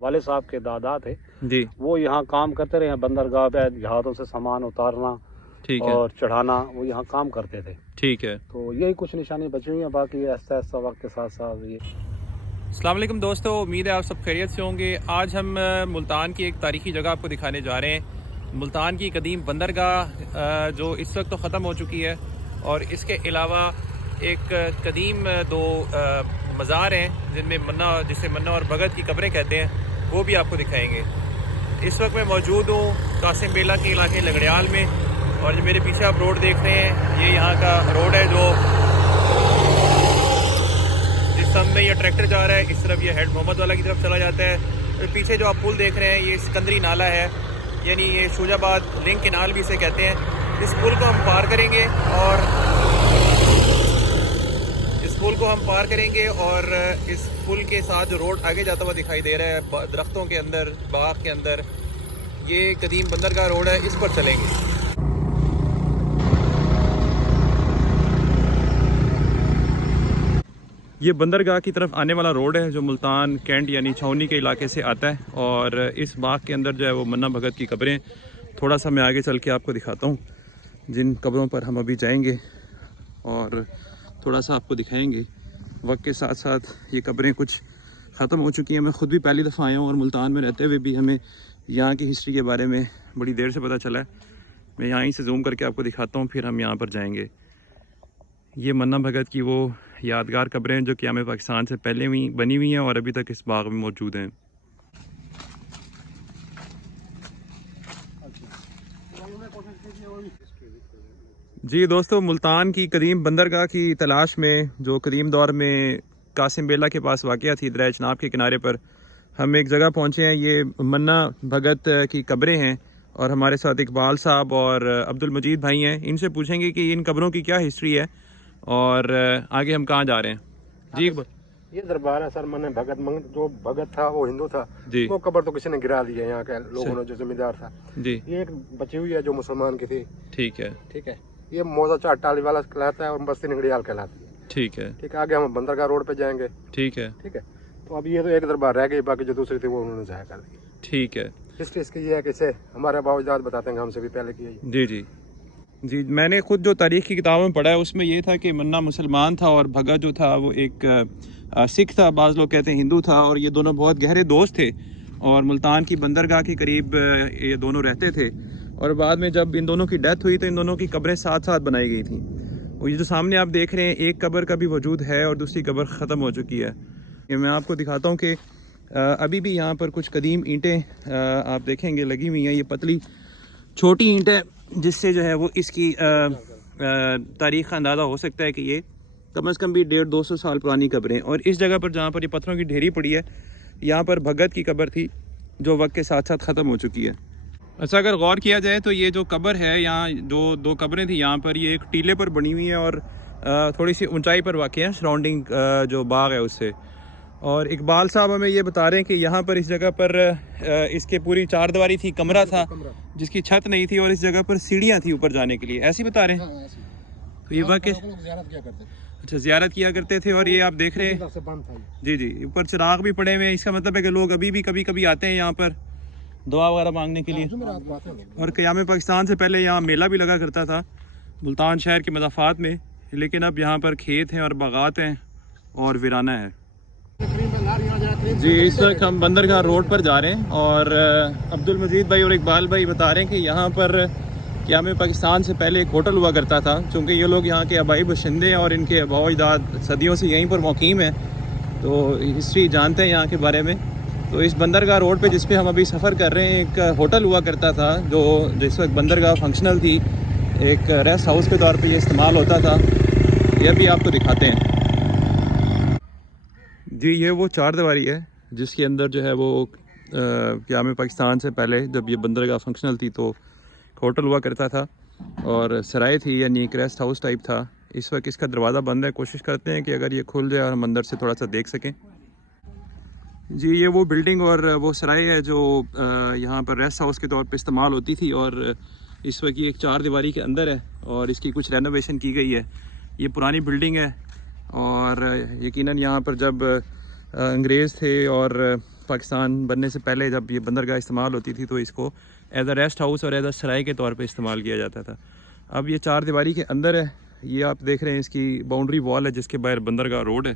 वाले साहब के दादा थे जी। वो यहाँ काम करते रहे हैं, बंदरगाह पे जहाज़ों से सामान उतारना ठीक है। और चढ़ाना, वो यहाँ काम करते थे। ठीक है। तो यही कुछ निशानी बची हुई है, बाकी ऐसा ऐसा वक्त के साथ साथ ये। अस्सलाम वालेकुम दोस्तों, उम्मीद है आप सब खैरियत से होंगे। आज हम मुल्तान की एक तारीखी जगह आपको दिखाने जा रहे हैं। मुल्तान की कदीम बंदरगाह जो इस वक्त तो ख़त्म हो चुकी है, और इसके अलावा एक कदीम दो मज़ार हैं जिसे मन्ना और भगत की कब्रें कहते हैं, वो भी आपको दिखाएंगे। इस वक्त मैं मौजूद हूँ कासिम बेला के इलाके लगड़ियाल में, और जो मेरे पीछे आप रोड देख रहे हैं ये यहाँ का रोड है जो जिस सामने ये ट्रैक्टर जा रहा है, इस तरफ ये हेड मोहम्मद वाला की तरफ चला जाता है। तो पीछे जो आप पुल देख रहे हैं ये सिकंदरी नाला है, यानी ये शूजाबाद लिंक केनाल भी इसे कहते हैं। इस पुल को हम पार करेंगे और इस पुल के साथ जो रोड आगे जाता हुआ दिखाई दे रहा है दरख्तों के अंदर, बाग के अंदर, ये कदीम बंदरगाह रोड है, इस पर चलेंगे। ये बंदरगाह की तरफ आने वाला रोड है जो मुल्तान कैंट यानी छावनी के इलाके से आता है, और इस बाग के अंदर जो है वो मन्ना भगत की कब्रें। थोड़ा सा मैं आगे चल के आपको दिखाता हूँ जिन कब्रों पर हम अभी जाएंगे, और थोड़ा सा आपको दिखाएंगे। वक्त के साथ साथ ये कब्रें कुछ ख़त्म हो चुकी हैं। मैं ख़ुद भी पहली दफ़ा आया हूँ, और मुल्तान में रहते हुए भी हमें यहाँ की हिस्ट्री के बारे में बड़ी देर से पता चला है। मैं यहाँ से जूम करके आपको दिखाता हूँ, फिर हम यहाँ पर जाएंगे। ये मन्ना भगत की वो यादगार कब्रें जो क़याम पाकिस्तान से पहले भी बनी हुई हैं और अभी तक इस बाग में मौजूद हैं। जी दोस्तों, मुल्तान की कदीम बंदरगाह की तलाश में जो कदीम दौर में कासिम बेला के पास वाक़या थी, दरिया चनाब के किनारे पर, हम एक जगह पहुँचे हैं। ये मन्ना भगत की कब्रें हैं, और हमारे साथ इकबाल साहब और अब्दुल मजीद भाई हैं। इनसे पूछेंगे कि इन कब्रों की क्या हिस्ट्री है और आगे हम कहाँ जा रहे हैं। जी ये दरबार है सर, मन्ना भगत जो भगत था वो हिंदू था जी। वो कब्र तो किसी ने गिरा दी है, यहाँ के लोगों ने जो जिम्मेदार था जी। ये एक बची हुई है जो मुसलमान की थी। ठीक है। ठीक है, ये मौजा चाट टाली वाला कहलाता है और बस्ती निगड़ियाल कहलाती है। ठीक है। ठीक है, आगे हम बंदरगाह रोड पे जाएंगे। ठीक है। ठीक है, तो अभी ये तो एक दरबार रह गई, बाकी जो दूसरी थी वो उन्होंने जाया कर दी। ठीक है। हिस्ट्री इसकी ये है कि इसे हमारे बावजूद बताते हैं, हमसे भी पहले किया। जी जी जी। मैंने खुद जो तारीख़ की किताबों में पढ़ा है उसमें ये था कि मन्ना मुसलमान था और भगत जो था वो एक सिख था, बाज़ लोग कहते हैं हिंदू था, और ये दोनों बहुत गहरे दोस्त थे और मुल्तान की बंदरगाह के करीब ये दोनों रहते थे। और बाद में जब इन दोनों की डेथ हुई तो इन दोनों की कब्रें साथ साथ बनाई गई थी। और ये जो सामने आप देख रहे हैं, एक कब्र का भी वजूद है और दूसरी कब्र ख़त्म हो चुकी है। ये मैं आपको दिखाता हूँ कि अभी भी यहाँ पर कुछ कदीम ईंटें आप देखेंगे लगी हुई हैं। ये पतली छोटी ईंट है जिससे जो है वो इसकी तारीख़ का अंदाज़ा हो सकता है कि ये कम से कम भी 150-200 साल पुरानी कब्रें। और इस जगह पर जहाँ पर ये पत्थरों की ढेरी पड़ी है, यहाँ पर भगत की कब्र थी जो वक्त के साथ साथ ख़त्म हो चुकी है। अच्छा, अगर गौर किया जाए तो ये जो कब्र है, यहाँ जो दो कब्रें थी यहाँ पर, ये एक टीले पर बनी हुई है और थोड़ी सी ऊंचाई पर वाक़ है सराउंडिंग जो बाग है उससे। और इकबाल साहब हमें ये बता रहे हैं कि यहाँ पर इस जगह पर इसके पूरी चार दीवारी थी, कमरा था जिसकी छत नहीं थी, और इस जगह पर सीढ़ियाँ थी ऊपर जाने के लिए। ऐसे ही बता रहे हैं। तो ये वाक़ अच्छा, ज़ियारत किया करते थे। और ये आप देख रहे हैं जी जी, ऊपर चिराग भी पड़े हुए हैं। इसका मतलब है कि लोग अभी भी कभी कभी आते हैं यहाँ पर दुआ वगैरह मांगने के लिए। और क़याम पाकिस्तान से पहले यहाँ मेला भी लगा करता था मुल्तान शहर के मज़ाफ़ात में, लेकिन अब यहाँ पर खेत हैं और बागात हैं और वीराना है। जी, इस वक्त हम बंदरगाह रोड पर जा रहे हैं, और अब्दुल मजीद भाई और इकबाल भाई बता रहे हैं कि यहाँ पर क़याम पाकिस्तान से पहले एक होटल हुआ करता था। चूँकि ये लोग यहाँ के आबाई बशिंदे हैं और इनके आबा अजदाद सदियों से यहीं पर मुक़ीम हैं, तो हिस्ट्री जानते हैं यहाँ के बारे में। तो इस बंदरगाह रोड पे जिस पे हम अभी सफ़र कर रहे हैं, एक होटल हुआ करता था जो जिस वक्त बंदरगाह फंक्शनल थी, एक रेस्ट हाउस के तौर पे ये इस्तेमाल होता था। यह भी आपको दिखाते हैं। जी, ये वो चार दीवारी है जिसके अंदर जो है वो क़याम पाकिस्तान से पहले जब ये बंदरगाह फंक्शनल थी तो होटल हुआ करता था और सराय थी, यानी एक रेस्ट हाउस टाइप था। इस वक्त इसका दरवाज़ा बंद है, कोशिश करते हैं कि अगर ये खुल जाए और हम अंदर से थोड़ा सा देख सकें। जी, ये वो बिल्डिंग और वो सराय है जो यहाँ पर रेस्ट हाउस के तौर पे इस्तेमाल होती थी, और इस वक्त ये एक चार दीवारी के अंदर है और इसकी कुछ रेनोवेशन की गई है। ये पुरानी बिल्डिंग है, और यकीनन यहाँ पर जब अंग्रेज़ थे और पाकिस्तान बनने से पहले जब ये बंदरगाह इस्तेमाल होती थी तो इसको एज अ रेस्ट हाउस और एज अ सराय के तौर पे इस्तेमाल किया जाता था। अब ये 4 दीवारी के अंदर है, ये आप देख रहे हैं इसकी बाउंड्री वॉल है जिसके बाहर बंदरगाह रोड है।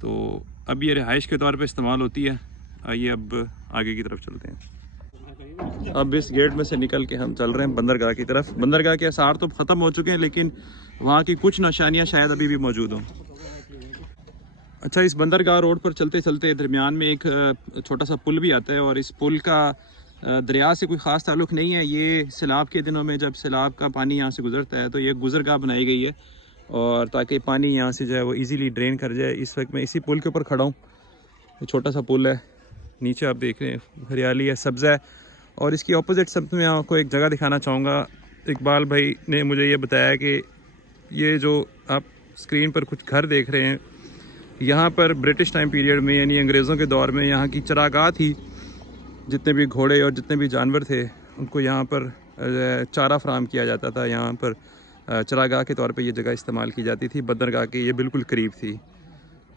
तो अब ये रिहाइश के तौर पे इस्तेमाल होती है। आइए अब आगे की तरफ चलते हैं। अब इस गेट में से निकल के हम चल रहे हैं बंदरगाह की तरफ। बंदरगाह के आसार तो ख़त्म हो चुके हैं लेकिन वहाँ की कुछ निशानियाँ शायद अभी भी मौजूद हों। अच्छा, इस बंदरगाह रोड पर चलते चलते दरमियान में एक छोटा सा पुल भी आता है और इस पुल का दरिया से कोई ख़ास ताल्लुक़ नहीं है। ये सैलाब के दिनों में जब सैलाब का पानी यहाँ से गुजरता है तो ये गुजरगाह बनाई गई है और ताकि पानी यहाँ से जो है वो इजीली ड्रेन कर जाए। इस वक्त मैं इसी पुल के ऊपर खड़ा हूँ। छोटा सा पुल है, नीचे आप देख रहे हैं हरियाली है, सब्ज़ा है। और इसकी अपोजिट सब में आपको एक जगह दिखाना चाहूँगा। इकबाल भाई ने मुझे ये बताया कि ये जो आप स्क्रीन पर कुछ घर देख रहे हैं, यहाँ पर ब्रिटिश टाइम पीरियड में यानी अंग्रेज़ों के दौर में यहाँ की चरागाह थी। जितने भी घोड़े और जितने भी जानवर थे उनको यहाँ पर चारा फराहम किया जाता था। यहाँ पर चरागाह के तौर पे ये जगह इस्तेमाल की जाती थी। बंदरगाह के ये बिल्कुल करीब थी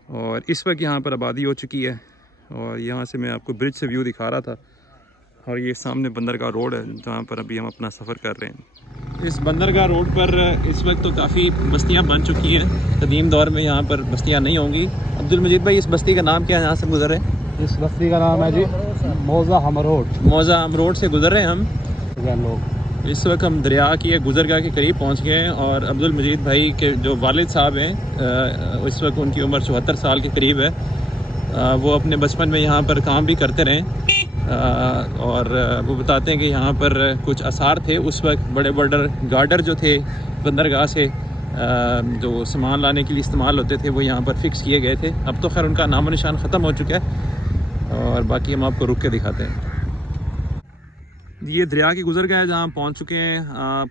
और इस वक्त यहाँ पर आबादी हो चुकी है। और यहाँ से मैं आपको ब्रिज से व्यू दिखा रहा था और ये सामने बंदरगाह रोड है जहाँ पर अभी हम अपना सफ़र कर रहे हैं। इस बंदरगाह रोड पर इस वक्त तो काफ़ी बस्तियाँ बन चुकी हैं। कदीम दौर में यहाँ पर बस्तियाँ नहीं होंगी। अब्दुल मजीद भाई, इस बस्ती का नाम क्या है यहाँ से गुजर रहे हैं? इस बस्ती का नाम है जी मौज़ा हम रोड। मौज़ा हम रोड से गुजर रहे हैं हम लोग। इस वक्त हम दरिया की गुजरगाह के करीब पहुंच गए हैं और अब्दुल मजीद भाई के जो वालिद साहब हैं इस वक्त उनकी उम्र 74 साल के करीब है। वो अपने बचपन में यहाँ पर काम भी करते रहे और वो बताते हैं कि यहाँ पर कुछ आसार थे। उस वक्त बड़े बड़े गार्डर जो थे बंदरगाह से जो सामान लाने के लिए इस्तेमाल होते थे वो यहाँ पर फिक्स किए गए थे। अब तो खैर उनका नामो निशान ख़त्म हो चुका है और बाकी हम आपको रुक के दिखाते हैं। ये दरिया की गुजरगाह है जहाँ पहुँच चुके हैं। आप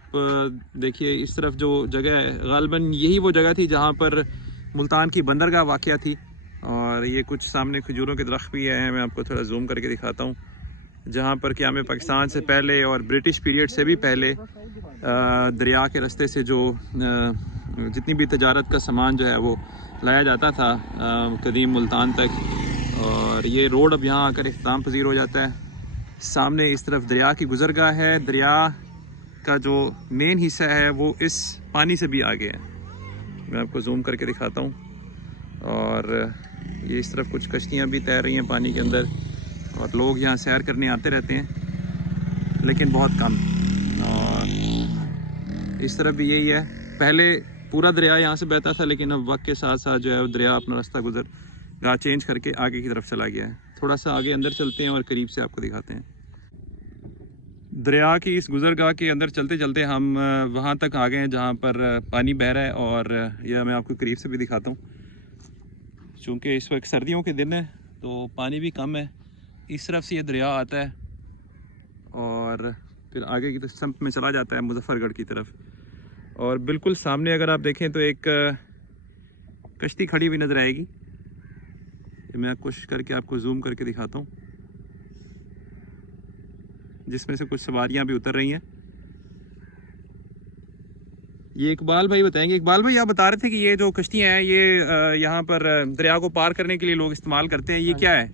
देखिए इस तरफ जो जगह है गालबन यही वो जगह थी जहाँ पर मुल्तान की बंदरगाह वाक़या थी। और ये कुछ सामने खजूरों के दरख्त भी हैं, मैं आपको थोड़ा जूम करके दिखाता हूँ, जहाँ पर क़याम पाकिस्तान से पहले और ब्रिटिश पीरियड से भी पहले दरिया के रास्ते से जो जितनी भी तजारत का सामान जो है वो लाया जाता था कदीम मुल्तान तक। और ये रोड अब यहाँ आकर इख्तिताम पजीर हो जाता है। सामने इस तरफ दरिया की गुजरगाह है। दरिया का जो मेन हिस्सा है वो इस पानी से भी आगे है, मैं आपको जूम करके दिखाता हूँ। और ये इस तरफ कुछ कश्तियाँ भी तैर रही हैं पानी के अंदर और लोग यहाँ सैर करने आते रहते हैं लेकिन बहुत कम। और इस तरफ भी यही है, पहले पूरा दरिया यहाँ से बहता था लेकिन अब वक्त के साथ साथ जो है वो दरिया अपना रास्ता गुजरगाह चेंज करके आगे की तरफ चला गया है। थोड़ा सा आगे अंदर चलते हैं और करीब से आपको दिखाते हैं। दरिया की इस गुजरगाह के अंदर चलते चलते हम वहाँ तक आ गए हैं जहाँ पर पानी बह रहा है और यह मैं आपको करीब से भी दिखाता हूँ। चूँकि इस वक्त सर्दियों के दिन है तो पानी भी कम है। इस तरफ से ये दरिया आता है और फिर आगे की तरफ में चला जाता है मुजफ्फरगढ़ की तरफ। और बिल्कुल सामने अगर आप देखें तो एक कश्ती खड़ी हुई नज़र आएगी। मैं कोशिश करके आपको जूम करके दिखाता हूँ, जिसमें से कुछ सवारियाँ भी उतर रही हैं। ये इकबाल भाई बताएंगे। इकबाल भाई, आप बता रहे थे कि ये जो कश्तियाँ हैं ये यहाँ पर दरिया को पार करने के लिए लोग इस्तेमाल करते हैं, ये क्या है?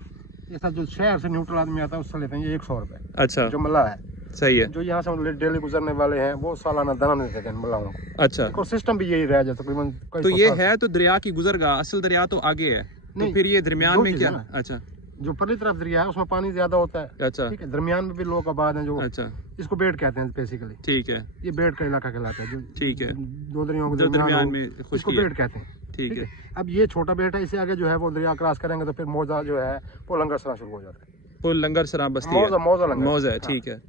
ये सब जो शहर से न्यूट्रल आदमी आता है उससे लेते हैं, ये 100 रुपये। अच्छा, जो मल्लाह है सही है। जो यहाँ से डेली गुजरने वाले हैं वो सालाना दाना देते हैं मल्लाहों को। अच्छा, और सिस्टम भी यही रहा है तकरीबन। तो ये है तो दरिया की गुजरगाह, असल दरिया तो आगे है, तो फिर ये दरमियान में क्या? अच्छा, जो पहली तरफ दरिया है उसमें पानी ज्यादा होता है। अच्छा, ठीक है, दरमियान में भी लोग आबाद हैं जो। अच्छा, इसको बेट कहते हैं बेसिकली। ठीक है, ये बेट का इलाका कहलाता है। ठीक है, दो दरियाओं के दरमियान में इसको बेट कहते हैं। ठीक है, अब ये छोटा बेट है, इससे आगे जो है वो दरिया क्रॉस करेंगे तो फिर मौजा जो है वो लंगर सरा शुरू हो जाता है। पुल लंगर सरा बस्ती मौजा है। ठीक है,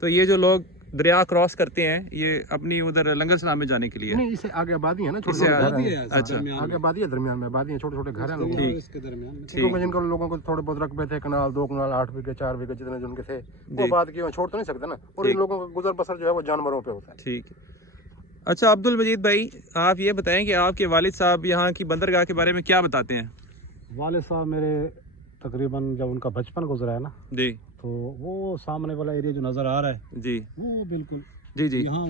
तो ये जो लोग दरिया क्रॉस करते हैं ये अपनी उधर लंगर सलाम में जाने के लिए? नहीं, इससे आगे आबादी है ना, छोटे छोटे घर है। अच्छा, आगे आबादी है, दरमियान में आबादी है, छोटे छोटे घर हैं लोगों के दरमियान में। क्योंकि जिनको लोगों को थोड़े बहुत रकबे थे, कनाल 2 कनाल 8 बीघे 4 बीघे जितने जिनके थे वो आबाद किए, छोड़ तो नहीं सकते ना। और इन लोगों का गुजर बसर जो है वो जानवरों पे होता है। ठीक है। अच्छा अब्दुल मजीद भाई, आप ये बताएं कि आपके वालिद साहब यहाँ की बंदरगाह के बारे में क्या बताते हैं? वालिद साहब मेरे तकरीबन जब उनका बचपन गुजरा है ना जी, तो वो सामने वाला एरिया जो नज़र आ रहा है जी, वो बिल्कुल जी जी यहाँ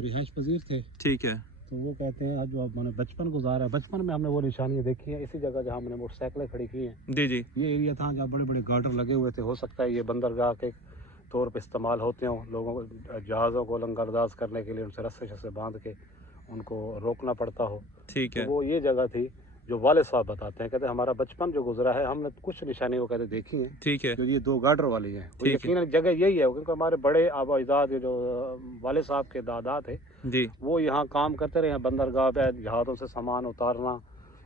रिहाइश पजीर थे। ठीक है। तो वो कहते हैं जो अब मैंने बचपन गुजारा है, बचपन में हमने वो निशानियाँ देखी हैं इसी जगह जहाँ हमने मोटरसाइकिलें खड़ी की हैं। जी जी। ये एरिया था जहाँ बड़े बड़े गार्डर लगे हुए थे। हो सकता है ये बंदरगाह के तौर पे इस्तेमाल होते हों, लोगों को जहाज़ों को लंगरदाज करने के लिए उनसे रस्से शस्से बांध के उनको रोकना पड़ता हो। ठीक है। तो वो ये जगह थी जो वाले साहब बताते हैं, कहते हैं हमारा बचपन जो गुजरा है हमने कुछ निशानी वो कहते देखी हैं। ठीक है। जो ये 2 गार्डर वाली हैं, वो यकीनन जगह यही है क्योंकि हमारे बड़े आबा अजदाद जो वाले साहब के दादा थे जी, वो यहाँ काम करते रहे। बंदरगाह पे जहाज़ों से सामान उतारना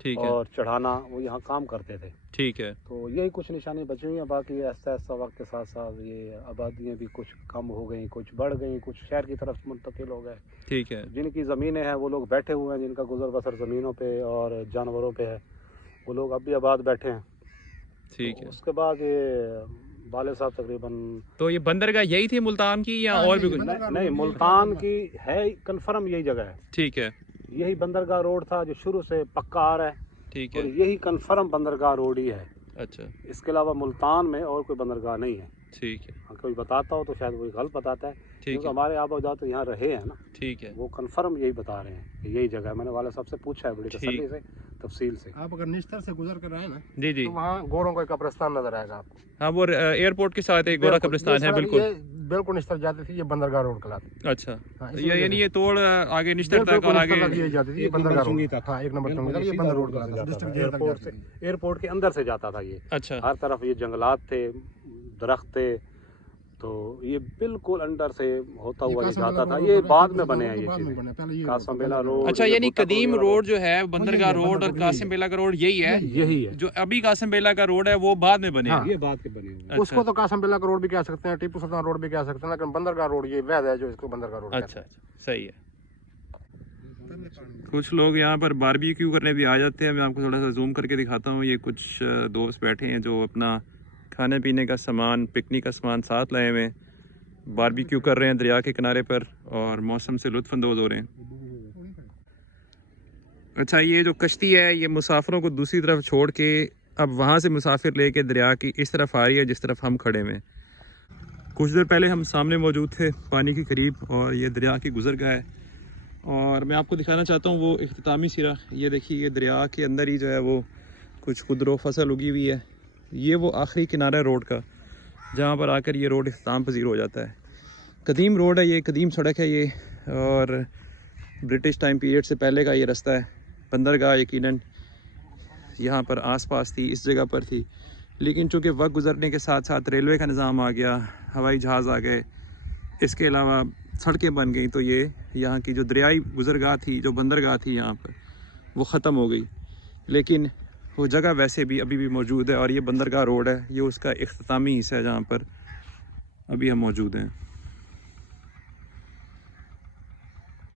और चढ़ाना, वो यहाँ काम करते थे। ठीक है। तो यही कुछ निशानी बची हुई हैं। बाकी ऐसा ऐसा वक्त के साथ साथ ये आबादियाँ भी कुछ कम हो गई, कुछ बढ़ गई, कुछ शहर की तरफ मुंतकिल हो गए। ठीक है। जिनकी ज़मीनें हैं वो लोग बैठे हुए हैं, जिनका गुजर बसर ज़मीनों पे और जानवरों पे है, वो लोग अब भी आबाद बैठे हैं। ठीक है। तो उसके बाद ये वाले साहब तकरीबन, तो ये बंदरगाह यही थी मुल्तान की या और भी कुछ? नहीं, मुल्तान की है, कंफर्म यही जगह है। ठीक है। यही बंदरगाह रोड था जो शुरू से पक्का आ रहा है। ठीक और है। यही कंफर्म बंदरगाह रोड ही है। अच्छा। इसके अलावा मुल्तान में और कोई बंदरगाह नहीं है। ठीक है। कोई बताता हो तो शायद वही गलत बताता है, क्योंकि है। हमारे आबा अजदाद तो यहाँ रहे हैं ना। ठीक है। वो कंफर्म यही बता रहे हैं कि यही जगह है। मैंने वाला साहब से पूछा है बड़ी तसल्ली से, तफसील से। आप अगर निश्तर से गुजर कर रहे हैं ना जी जी, तो वहाँ गोरों का कब्रिस्तान नजर आएगा आपको। हाँ, वो एयरपोर्ट के साथ एक गोरा कब्रिस्तान है। बिल्कुल बिल्कुल निश्तर जाती थी, ये बंदरगाह रोड कहलाती। अच्छा। ये यानी ये तोड़ आगे निश्तर तक और आगे ये जाती थी, ये बंदरगाह रोड तक। हाँ, 1 नंबर चौंगी तक ये बंदर रोड कहलाता। एयरपोर्ट के अंदर से जाता था ये। अच्छा। हर तरफ ये जंगलात थे, दरख्त थे, तो ये बिल्कुल अंदर से होता हुआ ये जाता था। ये बाद में बने हैं ये चीजें। कासिम बेला रोड। अच्छा, यानी कदीम रोड जो है बंदरगाह रोड और कासिम बेला का रोड यही है? यही है। जो अभी कासिम बेला का रोड है वो बाद में बने हैं? ये बाद के बने हुए। उसको तो कासिम बेला का रोड भी कह सकते हैं, टीपू सुल्तान रोड भी कह सकते हैं, लेकिन बंदरगाह रोड ये वैध है जो इसको बंदरगाह रोड। अच्छा, सही है। कुछ लोग यहाँ पर बारबेक्यू करने भी आ जाते हैं। मैं आपको थोड़ा सा जूम करके दिखाता हूँ। ये कुछ दोस्त बैठे हैं जो अपना खाने पीने का सामान, पिकनिक का सामान साथ लाए हुए हैं, बारबेक्यू कर रहे हैं दरिया के किनारे पर और मौसम से लुत्फ़अंदोज़ हो रहे हैं। अच्छा, ये जो कश्ती है ये मुसाफिरों को दूसरी तरफ छोड़ के अब वहाँ से मुसाफिर लेके दरिया की इस तरफ आ रही है जिस तरफ हम खड़े हुए। कुछ देर पहले हम सामने मौजूद थे पानी के करीब और ये दरिया की गुज़रगाह है और मैं आपको दिखाना चाहता हूँ वो इख्तितामी सिरा। ये देखिए, ये दरिया के अंदर ही जो है वो कुछ खुदरो फसल उगी हुई है। ये वो आखिरी किनारा है रोड का जहाँ पर आकर ये रोड इख्तिताम पजीर हो जाता है। कदीम रोड है ये, कदीम सड़क है ये और ब्रिटिश टाइम पीरियड से पहले का ये रास्ता है। बंदरगाह यकीनन यहाँ पर आसपास थी, इस जगह पर थी, लेकिन चूँकि वक्त गुजरने के साथ साथ रेलवे का निज़ाम आ गया, हवाई जहाज़ आ गए, इसके अलावा सड़कें बन गई, तो ये यहाँ की जो दरियाई गुजरगाह थी, जो बंदरगाह थी यहाँ पर, वो ख़त्म हो गई। लेकिन वो जगह वैसे भी अभी भी मौजूद है और ये बंदरगाह रोड है, ये उसका इख्तितामी हिस्सा है जहाँ पर अभी हम मौजूद हैं।